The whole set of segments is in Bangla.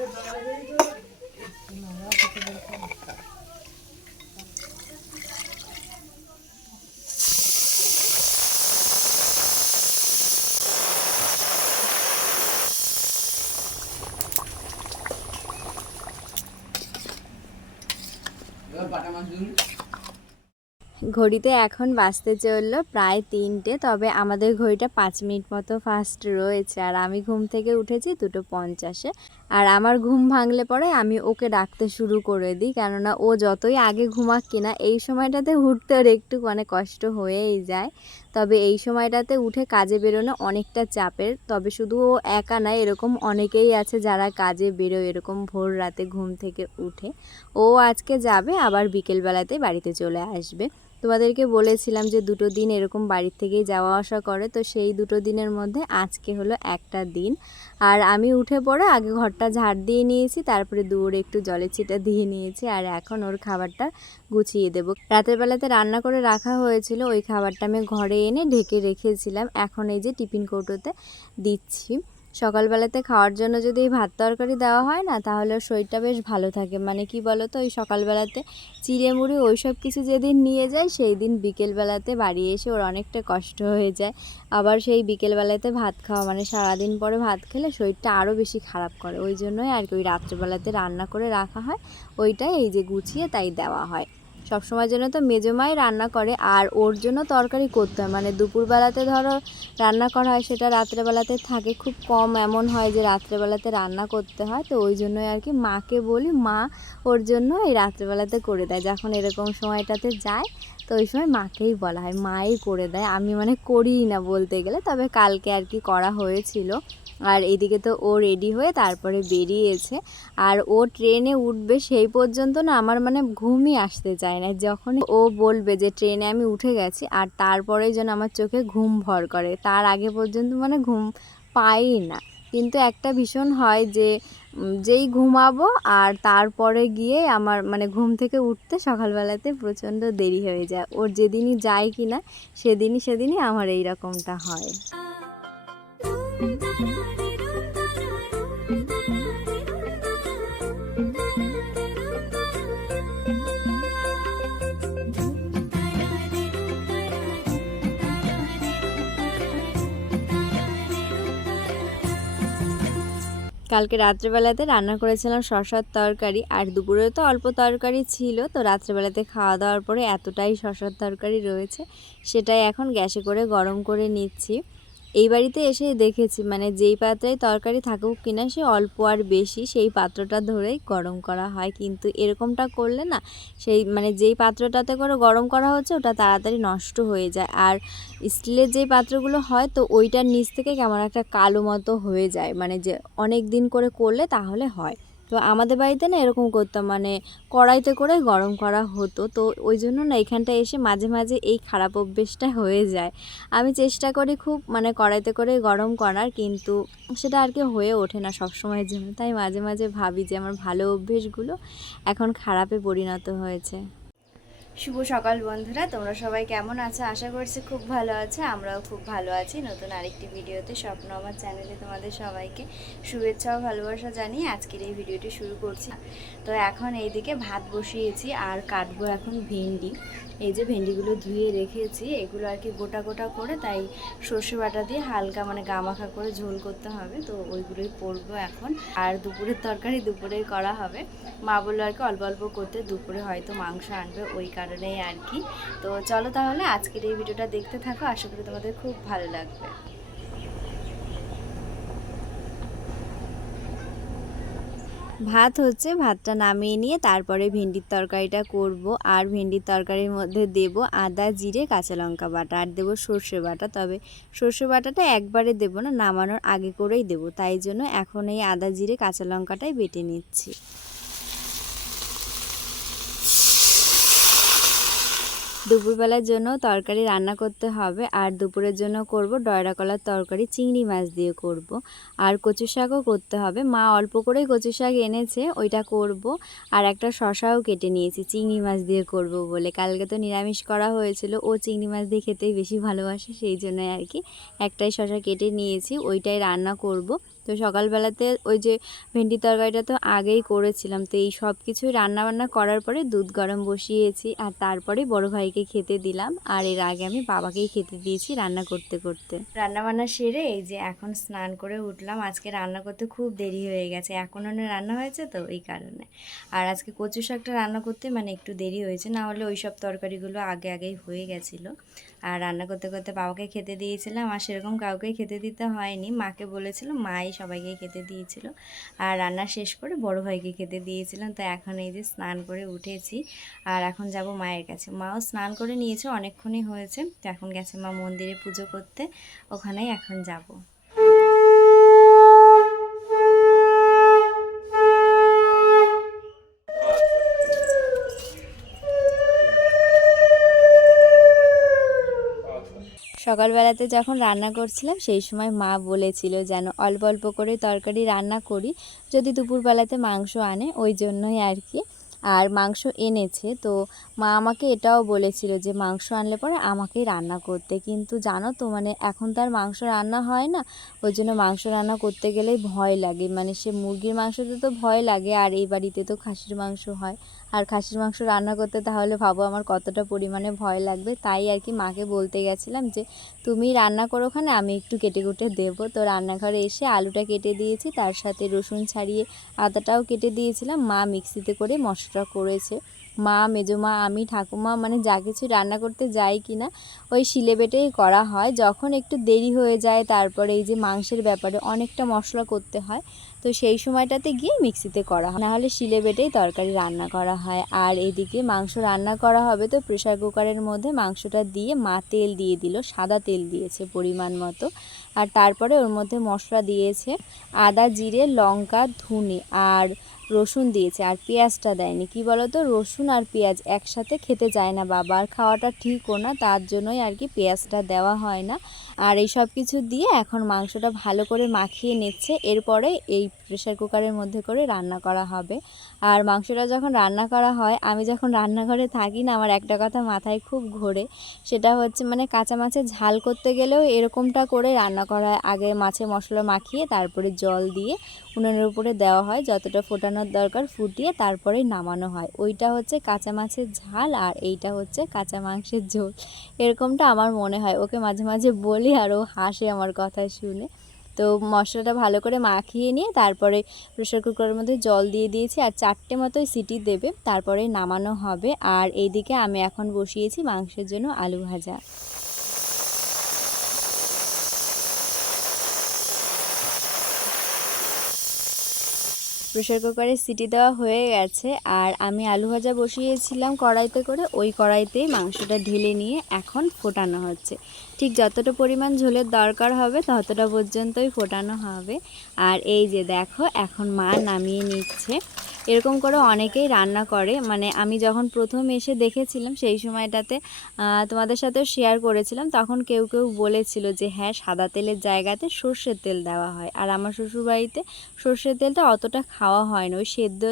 今は。ঘড়িতে এখন বাঁচতে চলল প্রায় তিনটে, তবে আমাদের ঘড়িটা পাঁচ মিনিট মতো ফাস্ট রয়েছে। আর আমি ঘুম থেকে উঠেছি দুটো পঞ্চাশে। আর আমার ঘুম ভাঙলে পরে আমি ওকে ডাকতে শুরু করে দিই, কেননা ও যতই আগে ঘুমাক কিনা, এই সময়টাতে উঠতে ওর একটু মানে কষ্ট হয়েই যায়। তবে এই সময়টাতে উঠে কাজে বেরোনো অনেকটা চাপের। তবে শুধু ও একা নয় এরকম অনেকেই আছে যারা কাজে বেরোয় এরকম ভোর রাতে ঘুম থেকে উঠে। ও আজকে যাবে, আবার বিকেলবেলাতে বাড়িতে চলে আসবে। তোমাদেরকে বলেছিলাম যে দুটো দিন এরকম বাড়ির থেকেই যাওয়া আসা করে, তো সেই দুটো দিনের মধ্যে আজকে হলো একটা দিন। আর আমি উঠে পড়ে আগে ঘরটা ঝাড় দিয়ে নিয়েছি, তারপরে দৌড়ে একটু জলের ছিটা দিয়ে নিয়েছি, আর এখন ওর খাবারটা গুছিয়ে দেব। রাতের বেলাতে রান্না করে রাখা হয়েছিল, ওই খাবারটা আমি ঘরে এনে ঢেকে রেখেছিলাম। এখন এই যে টিফিন কৌটোতে দিচ্ছি। সকালবেলাতে খাওয়ার জন্য যদি এই ভাত তরকারি দেওয়া হয় না, তাহলে শরীরটা বেশ ভালো থাকে। মানে কি বলো তো ওই সকালবেলাতে চিড়ে মুড়ি ওই সব কিছু যেদিন নিয়ে যায়, সেই দিন বিকেলবেলাতে বাড়ি এসে ওর অনেকটা কষ্ট হয়ে যায়। আবার সেই বিকেলবেলাতে ভাত খাওয়া মানে সারাদিন পরে ভাত খেলে শরীরটা আরও বেশি খারাপ করে। ওই জন্যই আর কি ওই রাত্রেবেলাতে রান্না করে রাখা হয়। ওইটাই এই যে গুছিয়ে তাই দেওয়া হয়। সবসময়ের জন্য তো মেজমাই রান্না করে, আর ওর জন্য তরকারি করতে হয়। মানে দুপুরবেলাতে ধরো রান্না করা হয়, সেটা রাত্রেবেলাতে থাকে। খুব কম এমন হয় যে রাত্রেবেলাতে রান্না করতে হয়। তো ওই জন্যই আর কি মাকে বলি, মা ওর জন্য এই রাত্রেবেলাতে করে দেয়। যখন এরকম সময়টাতে যায়, তো ওই সময় মাকেই বলা হয়, মাই করে দেয়। আমি মানে করিই না বলতে গেলে, তবে কালকে আর কি করা হয়েছিল। আর এদিকে তো ও রেডি হয়ে তারপরে বেরিয়েছে। আর ও ট্রেনে উঠবে সেই পর্যন্ত না আমার মানে ঘুমই আসতে চায় না। যখন ও বলবে যে ট্রেনে আমি উঠে গেছি আর তারপরেই যেন আমার চোখে ঘুম ভর করে, তার আগে পর্যন্ত মানে ঘুম পাই না। কিন্তু একটা ভীষণ হয় যে যেই ঘুমাবো আর তারপরে গিয়ে আমার মানে ঘুম থেকে উঠতে সকালবেলাতে প্রচণ্ড দেরি হয়ে যায়। ওর যেদিনই যায় কি না সেদিনই সেদিনই আমার এই রকমটা হয়। কালকে রাত্রেবেলাতে রান্না করেছিলাম শশার তরকারি, আর দুপুরে তো অল্প তরকারি ছিল, তো রাত্রেবেলাতে খাওয়া দাওয়ার পরে এতটাই শশার তরকারি রয়েছে, সেটাই এখন গ্যাসে করে গরম করে নিচ্ছি। এই বাড়িতে এসে দেখেছি মানে যেই পাত্রে তরকারি থাকুক কিনা সে অল্প আর বেশি সেই পাত্রটা ধরেই গরম করা হয়। কিন্তু এরকমটা করলে না, সেই মানে যেই পাত্রটাতে করে গরম করা হচ্ছে ওটা তাড়াতাড়ি নষ্ট হয়ে যায়। আর স্টিলের যেই পাত্রগুলো হয় তো ওইটার নিচ থেকে কেমন একটা কালো মতো হয়ে যায় মানে যে অনেক দিন করে করলে তাহলে হয়। তো আমাদের বাড়িতে না এরকম করতাম মানে কড়াইতে করে গরম করা হতো। তো ওই জন্য না এখানটা এসে মাঝে মাঝে এই খারাপ অভ্যেসটা হয়ে যায়। আমি চেষ্টা করি খুব মানে কড়াইতে করে গরম করার, কিন্তু সেটা আর কি হয়ে ওঠে না সব সময় জন্য। তাই মাঝে মাঝে ভাবি যে আমার ভালো অভ্যেসগুলো এখন খারাপে পরিণত হয়েছে। শুভ সকাল বন্ধুরা, তোমরা সবাই কেমন আছো? আশা করছি খুব ভালো আছে, আমরাও খুব ভালো আছি। নতুন আরেকটি ভিডিওতে স্বপ্ন আমার চ্যানেলে তোমাদের সবাইকে শুভেচ্ছা ও ভালোবাসা জানিয়ে আজকের এই ভিডিওটি শুরু করছি। তো এখন এইদিকে ভাত বসিয়েছি আর কাটবো এখন ভেন্ডি। এই যে ভেন্ডিগুলো ধুয়ে রেখেছি, এগুলো আর কি গোটা গোটা করে তাই সর্ষে বাটা দিয়ে হালকা মানে গামাখা করে ঝোল করতে হবে, তো ওইগুলোই পরবো এখন। আর দুপুরের তরকারি দুপুরেই করা হবে। মা বলল আর কি অল্প অল্প করতে, দুপুরে হয়তো মাংস আনবে, ওই কারণেই আর কি। তো চলো তাহলে আজকের এই ভিডিওটা দেখতে থাকো, আশা করি তোমাদের খুব ভালো লাগবে। ভাত হচ্ছে, ভাতটা নামিয়ে নিয়ে তারপরে ভেন্ডির তরকারিটা করব। আর ভেন্ডির তরকারির মধ্যে দেব আদা, জিরে, কাঁচা লঙ্কা বাটা। আর দেবো সর্ষে বাটা, তবে সর্ষে বাটাটা একবারে দেবো না, নামানোর আগে করেই দেবো। তাই জন্য এখন এই আদা, জিরে, কাঁচা লঙ্কাটাই বেটে নিচ্ছি। দুপুরবেলার জন্য তরকারি রান্না করতে হবে আর দুপুরের জন্য করব ডয়রা কলার তরকারি, চিংড়ি মাছ দিয়ে করব। আর কচু শাকও করতে হবে। মা অল্প করেই কচু শাক এনেছে, ওইটা করব। আর একটা শশাও কেটে নিয়েছি, চিংড়ি মাছ দিয়ে করব বলে। কালকে তো নিরামিষ করা হয়েছিল, ও চিংড়ি মাছ দিয়ে খেতেই বেশি ভালোবাসে, সেই জন্য আর কি একটাই শশা কেটে নিয়েছি, ওইটাই রান্না করব। তো সকালবেলাতে ওই যে ভেন্ডি তরকারিটা তো আগেই করেছিলাম। তো এই সব কিছুই রান্নাবান্না করার পরে দুধ গরম বসিয়েছি আর তারপরে বড় ভাইকে খেতে দিলাম। আর এর আগে আমি বাবাকেই খেতে দিয়েছি রান্না করতে করতে। রান্নাবান্না সেরে এই যে এখন স্নান করে উঠলাম। আজকে রান্না করতে খুব দেরি হয়ে গেছে। এখন রান্না হয়েছে তো এই কারণে। আর আজকে কচু শাকটা রান্না করতে মানে একটু দেরি হয়েছে। না হলে ওই সব তরকারিগুলো আগে আগেই হয়ে গেছিল। আর রান্না করতে করতে বাবাকে খেতে দিয়েছিলাম। আর সেরকম কাউকে খেতে দিতে হয়নি। মাকে বলেছিল মাই সবাইকে খেতে দিয়েছিল। আর রান্না শেষ করে বড় ভাইকে খেতে দিয়েছিলাম। তো এখন এই যে স্নান করে উঠেছি আর এখন যাব মায়ের কাছে। মাও স্নান করে নিয়েছে, অনেকক্ষণই হয়েছে। তো এখন গেছে মা মন্দিরে পুজো করতে। ওখানেই এখন যাব। সকালবেলাতে যখন রান্না করছিলাম, সেই সময় মা বলেছিল যেন অল্প অল্প করে তরকারি রান্না করি, যদি দুপুরবেলাতে মাংস আনে, ওই জন্যই আর কি। আর মাংস এনেছে, তো মা আমাকে এটাও বলেছিল যে মাংস আনলে পরে আমাকেই রান্না করতে। কিন্তু জানো তো মানে এখন তো আর মাংস রান্না হয় না, ওই জন্য মাংস রান্না করতে গেলেই ভয় লাগে। মানে সে মুরগির মাংসতে তো ভয় লাগে, আর এই বাড়িতে তো খাসির মাংস হয়। আর খাসির মাংস রান্না করতে তাহলে ভাবো আমার কতটা পরিমাণে ভয় লাগবে। তাই আর কি মাকে বলতে গেছিলাম যে, তুমি রান্না করো ওখানে, আমি একটু কেটে কুটে দেবো। তো রান্নাঘরে এসে আলুটা কেটে দিয়েছি, তার সাথে রসুন ছাড়িয়ে আদাটাও কেটে দিয়েছিলাম। মা মিক্সিতে করে মশলাটা করেছে। মা মেজো মা আমি, ঠাকুমা মানে যা কিছু রান্না করতে যাই কি না ওই শিলে বেটেই করা হয়। যখন একটু দেরি হয়ে যায়, তারপরে এই যে মাংসের ব্যাপারে অনেকটা মশলা করতে হয় তো সেই সময়টাতে গিয়ে মিক্সিতে করা হয়। নাহলে শিলে বেটেই তরকারি রান্না করা হয়। আর এদিকে মাংস রান্না করা হবে তো প্রেশার কুকারের মধ্যে মাংসটা দিয়ে মা তেল দিয়ে দিল, সাদা তেল দিয়েছে পরিমাণ মতো। আর তারপরে ওর মধ্যে মশলা দিয়েছে আদা, জিরে, লঙ্কা, ধনে আর রসুন দিয়েছে। আর পেঁয়াজটা দেয়নি। কি বলতো? রসুন আর পেঁয়াজ একসাথে খেতে যায় না বাবা। আর খাওয়াটা ঠিকও না, তার জন্যই আর কি পেঁয়াজটা দেওয়া হয় না। আর এই সব কিছু দিয়ে এখন মাংসটা ভালো করে মাখিয়ে নিচ্ছে। এরপরে এই প্রেশার কুকারের মধ্যে করে রান্না করা হবে। আর মাংসটা যখন রান্না করা হয়, আমি যখন রান্নাঘরে থাকি না, আমার একটা কথা মাথায় খুব ঘোরে। সেটা হচ্ছে মানে কাঁচা মাছের ঝাল করতে গেলেও এরকমটা করে রান্না করা হয়। আগে মাছে মশলা মাখিয়ে তারপরে জল দিয়ে উনুনের উপরে দেওয়া হয়। যতটা ফোটানোর দরকার ফুটিয়ে তারপরে নামানো হয়। ওইটা হচ্ছে কাঁচা মাছের ঝাল আর এইটা হচ্ছে কাঁচা মাংসের ঝোল। এরকমটা আমার মনে হয়। ওকে মাঝে মাঝে বলি আর ও হাসে আমার কথা শুনে। তো মশলাটা ভালো করে মাখিয়ে নিয়ে তারপরে প্রেশার কুকারের মধ্যে জল দিয়ে দিয়েছি আর চারটে মতোই সিটি দেবে। তারপরে নামানো হবে। আর এইদিকে আমি এখন বসিয়েছি মাংসের জন্য আলু ভাজা। প্রেশার কুকারে সিটি দেওয়া হয়ে গেছে আর আমি আলু ভাজা বসিয়েছিলাম কড়াইতে করে। ওই কড়াইতেই মাংসটা ঢেলে নিয়ে এখন ফোটানো হচ্ছে। ঠিক যতটা পরিমাণ ঝোলের দরকার হবে ততটা পর্যন্তই ফোটানো হবে। আর এই যে দেখো, এখন মা নামিয়ে নিচ্ছে। এরকম করে অনেকেই রান্না করে। মানে আমি যখন প্রথম এসে দেখেছিলাম সেই সময়টাতে তোমাদের সাথেও শেয়ার করেছিলাম, তখন কেউ কেউ বলেছিল যে হ্যাঁ সাদা তেলের জায়গাতে সর্ষের তেল দেওয়া হয়। আর আমার শ্বশুরবাড়িতে সর্ষের তেলটা অতটা খাওয়া হয় না ওই সেদ্ধ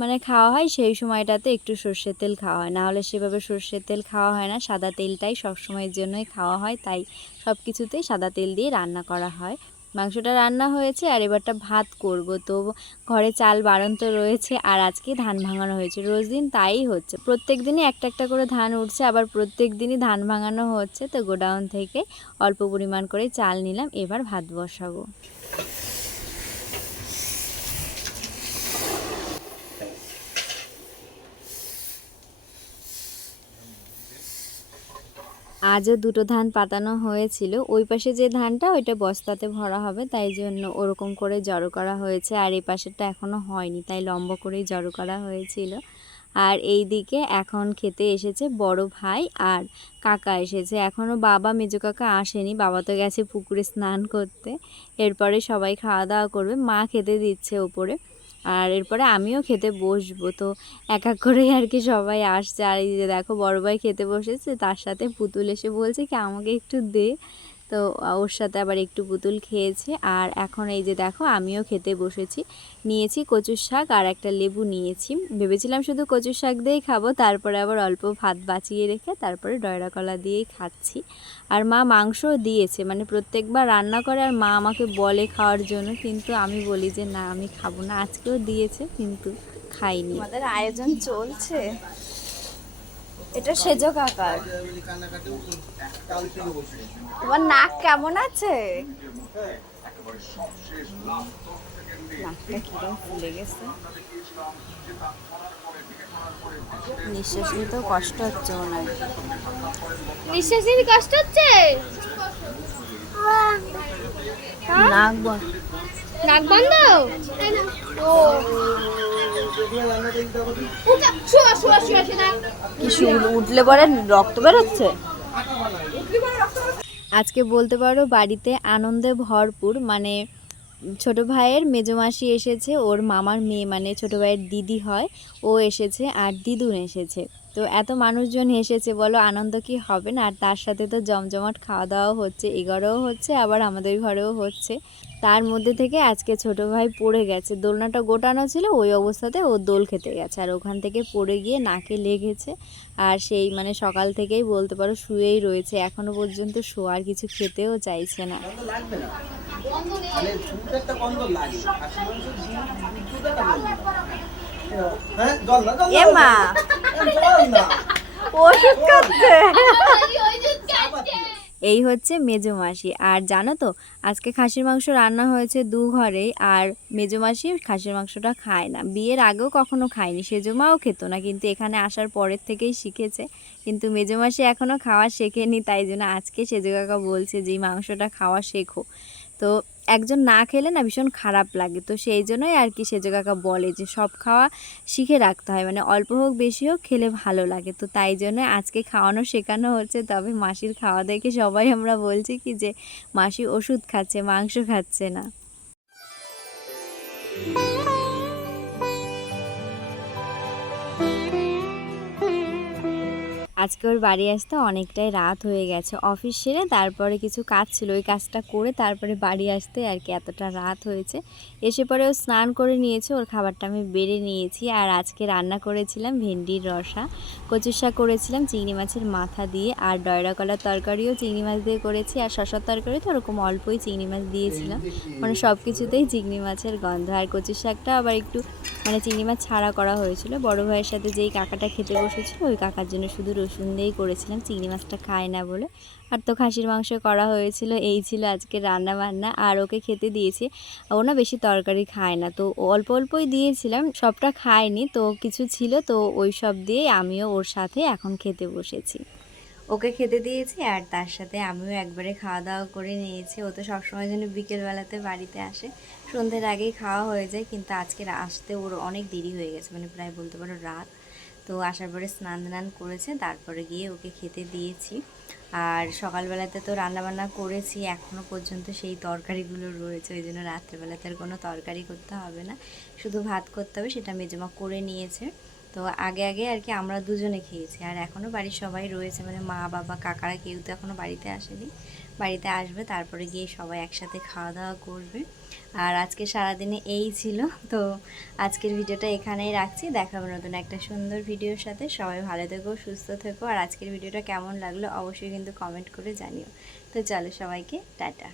মানে খাওয়া হয়, সেই সময়টাতে একটু সর্ষের তেল খাওয়া হয়। নাহলে সেভাবে সর্ষের তেল খাওয়া হয় না। সাদা তেলটাই সব সময়ের জন্যই খাওয়া হয়। তাই সব কিছুতেই সাদা তেল দিয়ে রান্না করা হয়। মাংসটা রান্না হয়েছে আর এবারটা ভাত করব। তো ঘরে চাল বাড়ন্ত রয়েছে আর আজকে ধান ভাঙানো হয়েছে। রোজ দিন তাই হচ্ছে। প্রত্যেক দিনই একটা একটা করে ধান উঠছে, আবার প্রত্যেক দিনই ধান ভাঙানো হচ্ছে। তো গোডাউন থেকে অল্প পরিমাণ করে চাল নিলাম, এবার ভাত বসাবো। আজও দুটো ধান পাতানো হয়েছিল। ওই পাশে যে ধানটা, ওইটা বস্তাতে ভরা হবে, তাই জন্য ওরকম করে জড়ো করা হয়েছে। আর এই পাশেরটা এখনও হয়নি, তাই লম্বা করেই জড়ো করা হয়েছিল। আর এই দিকে এখন খেতে এসেছে বড় ভাই আর কাকা এসেছে। এখনও বাবা, মেজো কাকা আসেনি, বাবা তো গেছে পুকুরে স্নান করতে। এরপরে সবাই খাওয়া দাওয়া করবে। মা খেতে দিচ্ছে ওপরে। আর এরপরে আমিও খেতে বসবো। তো এক এক করেই আর কি সবাই আসছে। আর এই যে দেখো বড় ভাই খেতে বসেছে, তার সাথে পুতুল এসে বলছে কি, আমাকে একটু দে। তো ওর সাথে আবার একটু পুতুল খেয়েছে। আর এখন এই যে দেখো, আমিও খেতে বসেছি। নিয়েছি কচুর শাক আর একটা লেবু নিয়েছি। ভেবেছিলাম শুধু কচুর শাক দিয়েই খাব, তারপরে আবার অল্প ভাত বাঁচিয়ে রেখে তারপরে ডয়রা কলা দিয়েই খাচ্ছি। আর মা মাংস দিয়েছে মানে প্রত্যেকবার রান্না করে আর মা আমাকে বলে খাওয়ার জন্য, কিন্তু আমি বলি যে, না, আমি খাব না। আজকেও দিয়েছে, কিন্তু খাইনি। আমাদের আয়োজন চলছে। এটা সেজো কাকার। তোমার নাক কেমন আছে? নাকটা কিরম ফুলে গেছে। নিঃশ্বাস নিতেও কষ্ট হচ্ছে মনে হয়। নিঃশ্বাস নিতে কষ্ট হচ্ছে? নাক বন্ধ। নাক বন্ধ? ও। উঠা, শোয়া শোয়া শোয়া শোয়া। উঠলে পরে রক্ত বেরোচ্ছে? আজকে বলতে পারো বাড়িতে আনন্দে ভরপুর মানে ছোট ভাইয়ের মেজমাসি এসেছে, ওর মামার মেয়ে মানে ছোট ভাইয়ের দিদি হয়, ও এসেছে আর দিদুন এসেছে। তো এত মানুষজন এসেছে, বলো আনন্দ কি হবে না? আর তার সাথে তো জমজমাট খাওয়া দাওয়াও হচ্ছে এ ঘরেও হচ্ছে, আবার আমাদের ঘরেও হচ্ছে। তার মধ্যে থেকে আজকে ছোট ভাই পড়ে গেছে। দোলনাটা গোটানো ছিল, ওই অবস্থাতে ও দোল খেতে গেছে। আর ওখান থেকে পড়ে গিয়ে নাকে লেগেছে। আর সেই মানে সকাল থেকেই বলতে পারো শুয়েই রয়েছে। এখনও পর্যন্ত শোয়ার কিছু খেতেও চাইছে না। লাগবে না? হ্যাঁ ওষুধ খাচ্ছে। এই হচ্ছে মেজো মাসি। আর জানো তো আজকে খাসির মাংস রান্না হয়েছে দু ঘরেই আর মেজো মাসি খাসির মাংসটা খায় না। বিয়ের আগেও কখনো খায়নি সেজো মাও খেত না কিন্তু এখানে আসার পরের থেকেই শিখেছে। কিন্তু মেজো মাসি এখনও খাওয়া শেখেনি তাই জন্য আজকে সেজো কাকা বলছে যে মাংসটা খাওয়া শেখো। তো একজন না খেলে না ভীষণ খারাপ লাগে। তো সেই জন্যই আর কি সেজো কাকা বলে যে সব খাওয়া শিখে রাখতে হয়। মানে অল্প হোক, বেশি হোক, খেলে ভালো লাগে। তো তাই জন্য আজকে খাওয়ানো শেখানো হচ্ছে। তবে মাসির খাওয়া দেখে সবাই আমরা বলছি কি যে মাসি ওষুধ খাচ্ছে, মাংস খাচ্ছে না। আজকে ওর বাড়ি আসতে অনেকটাই রাত হয়ে গেছে। অফিস সেরে তারপরে কিছু কাজ ছিল, ওই কাজটা করে তারপরে বাড়ি আসতে আর কি এতটা রাত হয়েছে। এসে পরে ও স্নান করে নিয়েছে, ওর খাবারটা আমি বেড়ে নিয়েছি। আর আজকে রান্না করেছিলাম ভেন্ডির রসা কচুর শাক করেছিলাম, চিংড়ি মাছের মাথা দিয়ে, আর ডয়রা কলার তরকারিও চিংড়ি মাছ দিয়ে করেছি। আর শশার তরকারি তো ওরকম অল্পই চিংড়ি মাছ দিয়েছিলাম। মানে সব কিছুতেই চিংড়ি মাছের গন্ধ। আর কচুর শাকটা আবার একটু মানে চিংড়ি মাছ ছাড়া করা হয়েছিল। বড় ভাইয়ের সাথে যেই কাকাটা খেতে বসেছিল, ওই কাকার জন্য শুধু রসুন দিয়েই করেছিলাম, চিংড়ি মাছটা খায় না বলে। আর তো খাসির মাংস করা হয়েছিল, এই ছিল আজকে রান্না বান্না, আর ওকে খেতে দিয়েছি। ও না বেশি তরকারি খায় না, তো অল্প অল্পই দিয়েছিলাম, সবটা খায়নি, তো কিছু ছিল, তো ওই সব দিয়েই আমিও ওর সাথে এখন খেতে বসেছি। ওকে খেতে দিয়েছি আর তার সাথে আমিও একবারে খাওয়া দাওয়া করে নিয়েছি। ও তো সবসময় যেন বিকেলবেলাতে বাড়িতে আসে। সন্ধ্যের আগেই খাওয়া হয়ে যায়, কিন্তু আজকে আসতে ওর অনেক দেরি হয়ে গেছে মানে প্রায় বলতে পারো রাত। তো আসার পরে স্নান টান করেছে, তারপরে গিয়ে ওকে খেতে দিয়েছি। আর সকালবেলাতে তো রান্নাবান্না করেছি এখনও পর্যন্ত সেই তরকারিগুলো রয়েছে, ওই জন্য রাত্রেবেলাতে আর কোনো তরকারি করতে হবে না। শুধু ভাত করতে হবে, সেটা মেজমা করে নিয়েছে। তো আগে আগে আর কি আমরা দুজনে খেয়েছি। আর এখনও বাড়ির সবাই রয়েছে মানে মা, বাবা, কাকারা কেউ তো এখনও বাড়িতে আসেনি। বাড়িতে আসবে, তারপরে গিয়ে সবাই একসাথে খাওয়া দাওয়া করবে। আর আজকে সারাদিনে এই ছিল। তো আজকের ভিডিওটা এখানেই রাখছি। দেখাবো নতুন একটা সুন্দর ভিডিওর সাথে। সবাই ভালো থেকো, সুস্থ থেকো। আর আজকের ভিডিওটা কেমন লাগল অবশ্যই কিন্তু কমেন্ট করে জানিও। তো চলো সবাইকে, টাটা।